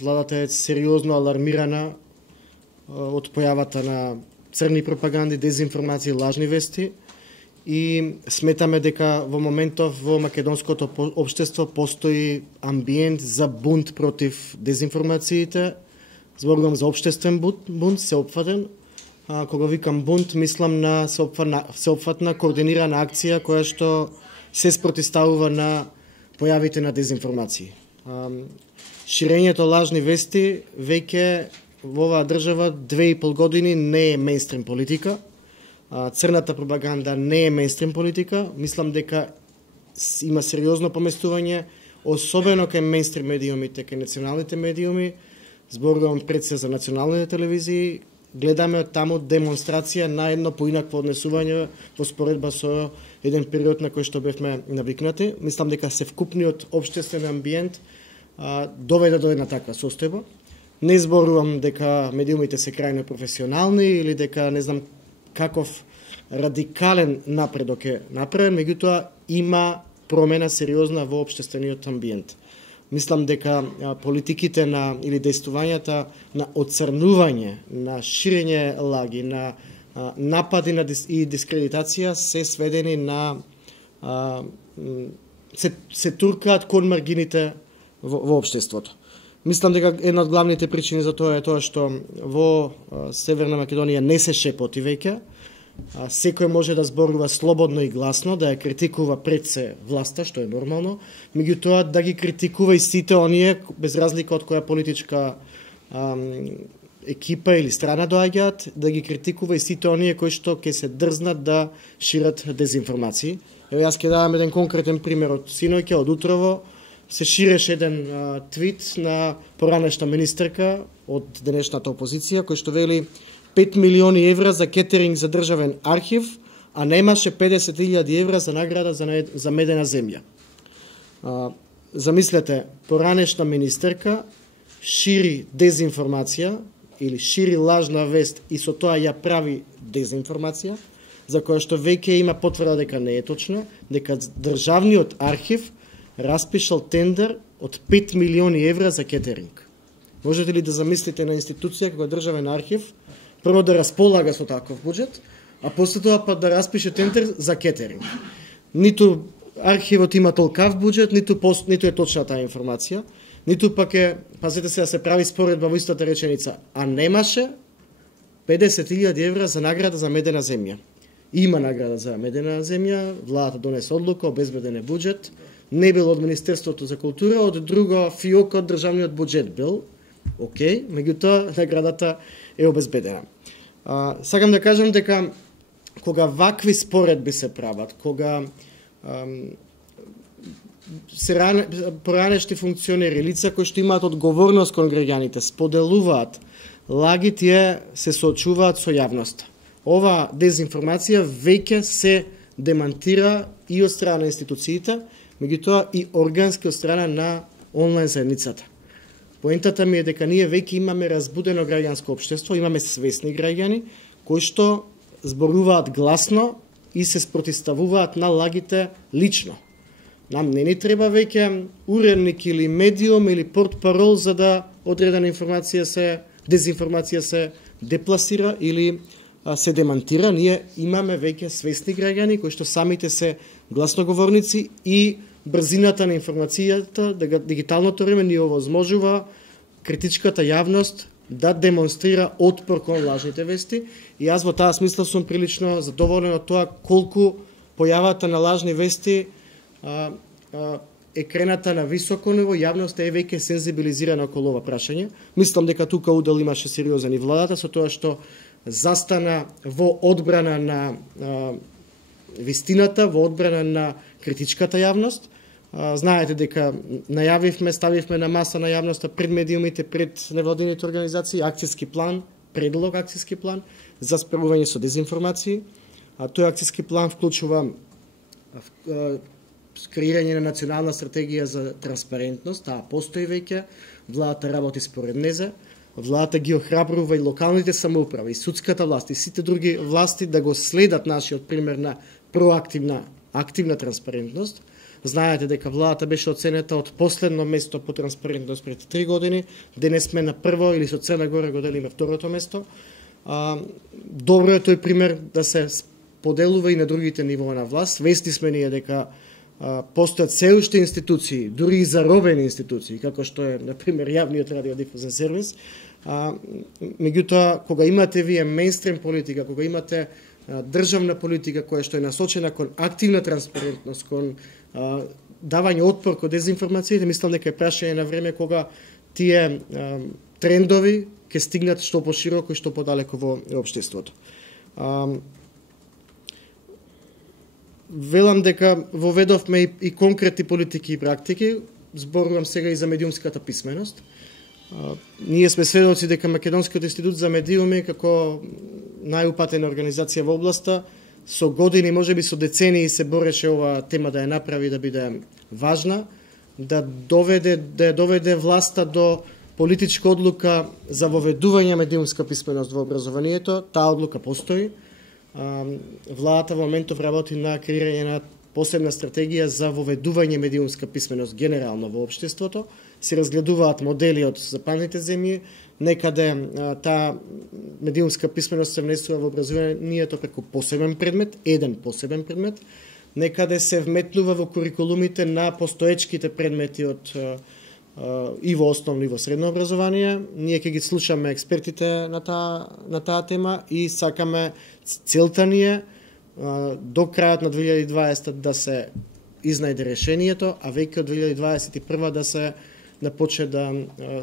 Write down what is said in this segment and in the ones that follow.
владата е сериозно алармирана од појавата на црни пропаганди, дезинформации, лажни вести и сметаме дека во моментов во македонското општество постои амбиент за бунт против дезинформациите. Зборувам за општествен бунт, сеопфатен. Кога викам бунт, мислам на сеопфатна координирана акција која што се спротиставува на појавите на дезинформации. Ширењето лажни вести веќе во оваа држава 2,5 години не е мејнстрим политика. Црната пропаганда не е мејнстрим политика. Мислам дека има сериозно поместување, особено кај мејнстрим медиумите, кај националните медиуми. Зборувам пред се за националните телевизии. Гледаме таму демонстрација на едно поинакво однесување во споредба со еден период на кој што бевме навикнати. Мислам дека се вкупниот општествен амбиент доведе до една таква состојба. Не зборувам дека медиумите се крајно професионални или дека не знам каков радикален напредок е направен, меѓутоа има промена сериозна во општествениот амбиент. Мислам дека политиките или действувањата на оцрнување, на ширење лаги, на напади и дискредитација се сведени на се туркаат кон маргините во општеството. Мислам дека една од главните причини за тоа е тоа што во Северна Македонија не се шепоти веќе. Секој може да зборува слободно и гласно, да ја критикува пред се власта, што е нормално, меѓутоа да ги критикува и сите оние, без разлика од која политичка екипа или страна доаѓаат, да ги критикува и сите оние кои што ќе се дрзнат да шират дезинформации. Ево јас ќе давам еден конкретен пример од синоќа, од утрово. Се ширеше еден твит на поранешна министерка од денешната опозиција, кој што вели 5 милиони евра за кетеринг за државен архив, а немаше 50.000 евра за награда за медена земја. Замислете, поранешна министерка шири дезинформација или шири лажна вест и со тоа ја прави дезинформација, за која што веќе има потврда дека не е точна, дека државниот архив распишал тендер од 5 милиони евра за кетеринг. Можете ли да замислите на институција како државен архив, прво да располага со таков буџет, а после тоа па да распише тендер за кетеринг. Ниту архивот има толкав буџет, ниту е точна таа информација, ниту пак е, пазете се да се прави споредба во истата реченица, а немаше 50.000 евра за награда за медена земја. Има награда за медена земја, владата донесе одлука, обезбеден е буџет, не бил од Министерството за култура, од друго фиока од државниот буџет бил, окей, меѓутоа наградата е обезбедена. Сакам да кажам дека кога вакви споредби се прават, кога поранешни функционери, лица кои што имаат одговорност кон граѓаните, споделуваат лаги, тие се соочуваат со јавноста. Ова дезинформација веќе се демантира и од страна на институциите, меѓутоа и органски од страна на онлайн заедницата. Поентата ми е дека ние веќе имаме разбудено граѓанско општество, имаме свесни граѓани кои што зборуваат гласно и се спротиставуваат на лагите лично. Нам не ни треба веќе уредник или медиум или портпарол за да одредена дезинформација се депласира или се демантира. Ние имаме веќе свесни граѓани кои што самите се гласноговорници и брзината на информацијата, дигиталното време ни овозможува критичката јавност да демонстрира отпор кон лажните вести. И јас во таа смисла сум прилично задоволен од тоа колку појавата на лажни вести е крената на високо ниво, јавноста е веќе сензибилизирана околу ова прашање. Мислам дека тука удел имаше сериозен и владата со тоа што застана во одбрана на вистината, во одбрана на критичката јавност. Знаете дека најавивме, ставивме на маса на јавноста пред медиумите, пред невладините организации, акцијски план, предлог акцијски план за справување со дезинформации. Тој акцијски план вклучува креирање на национална стратегија за транспарентност, таа постои веќе, владата работи според незе, владата ги охрабрува и локалните самоуправи, и судската власт, и сите други власти да го следат нашиот пример на активна транспарентност. Знаете дека владата беше оценета од последно место по транспарентност пред 3 години. Денес сме на прво или со Црна Гора го делиме второто место. Добро е тој пример да се поделува и на другите нивоа на власт. Свесни сме ние дека постојат се уште институции, дури и заробени институции, како што е, например, јавниот радиодифузен сервис. Меѓутоа, кога имате вие мејнстрим политика, кога имате државна политика која што е насочена кон активна транспарентност, кон давање отпор кон дезинформациите, мислам дека е прашање на време кога тие трендови ќе стигнат што пошироко и што подалеку во општеството. Велам дека воведовме и конкретни политики и практики, зборувам сега и за медиумската писменост. Ние сме сведоци дека Македонскиот институт за медиуми, како најупатена организација во областа, со години, можеби со децении се бореше оваа тема да ја направи да биде важна, да ја доведе власта до политичка одлука за воведување медиумска писменост во образованието. Таа одлука постои. Владата во моментов работи на креирање на посебна стратегија за воведување медиумска писменост генерално во општеството. Се разгледуваат модели од западните земји, некаде таа медиумска писменост се внесува во образованието преку посебен предмет, еден посебен предмет, некаде се вметнува во курикулумите на постоечките предмети од и во основно и во средно образование. Ние ќе ги слушаме експертите на таа тема и сакаме, целта ни е до крајот на 2020 да се изнајде решението, а веќе од 2021 да почне да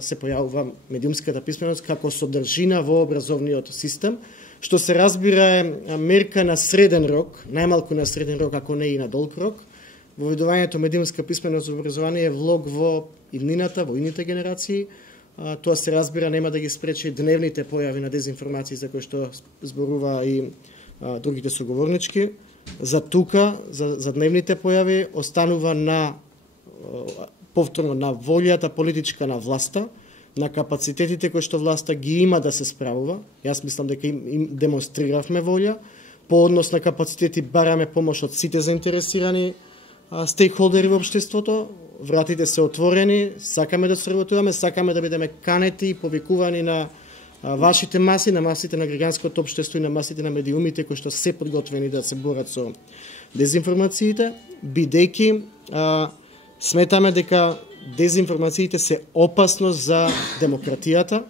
се појавува медиумската писменост како содржина во образовниот систем, што се разбира е мерка на среден рок, најмалку на среден рок, ако не и на долг рок. Воведувањето медиумска писменост во образование е влог во иднината, во идните генерации. Тоа се разбира нема да ги спречи дневните појави на дезинформации за кои што зборува и другите соговорнички. За тука, за дневните појави, останува на повторно на волјата политичка на власта, на капацитетите кои што власта ги има да се справува. Јас мислам дека им демонстриравме волја. По однос на капацитети бараме помош од сите заинтересирани стейкхолдери во општеството. Вратите се отворени, сакаме да соработуваме, сакаме да бидеме канети и повикувани на вашите маси, на масите на граѓанското општество и на масите на медиумите кои што се подготвени да се борат со дезинформациите, бидејќи сметаме дека дезинформациите се опасност за демократијата.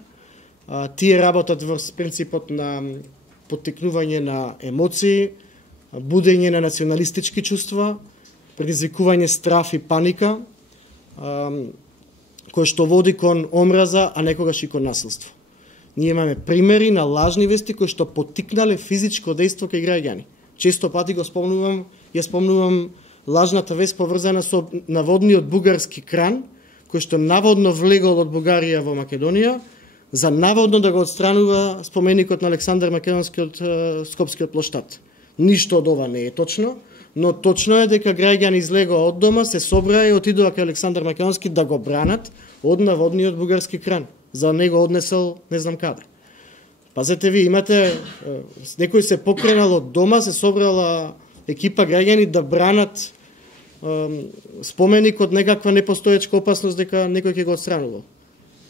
Тие работат во принципот на поттикнување на емоции, будење на националистички чувства, предизвикување страф и паника, кој што води кон омраза, а некогаш и кон насилство. Ние имаме примери на лажни вести кои што поттикнале физичко дејство кај граѓани. Често пати ја спомнувам лажната вест поврзана со наводниот бугарски кран, кој што наводно влегол од Бугарија во Македонија, за наводно да го отстранува споменикот на Александар Македонски од Скопскиот плоштад. Ништо од ова не е точно, но точно е дека граѓани излегоа од дома, се собраа и отидоа кај Александар Македонски да го бранат од наводниот бугарски кран. За него однесел не знам каде. Пазете ви, имате, некој се покренал од дома, се собрала екипа граѓани да бранат споменик од некаква непостоечка опасност дека некој ќе го отстранувал.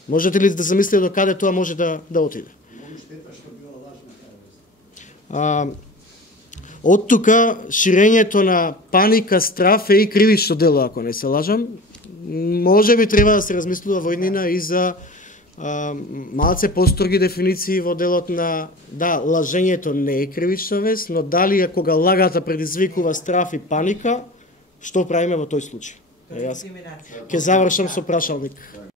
Можете ли да замислите до каде тоа може да отиде? Од тука ширењето на паника, страф е и кривично дело, ако не се лажам. Може би треба да се размислува во иднина и за малце построги дефиниции во делот на лажењето не е кривична вест, но дали кога лагата предизвикува страф и паника, што правиме во тој случај? Јас ќе завршам со прашалник.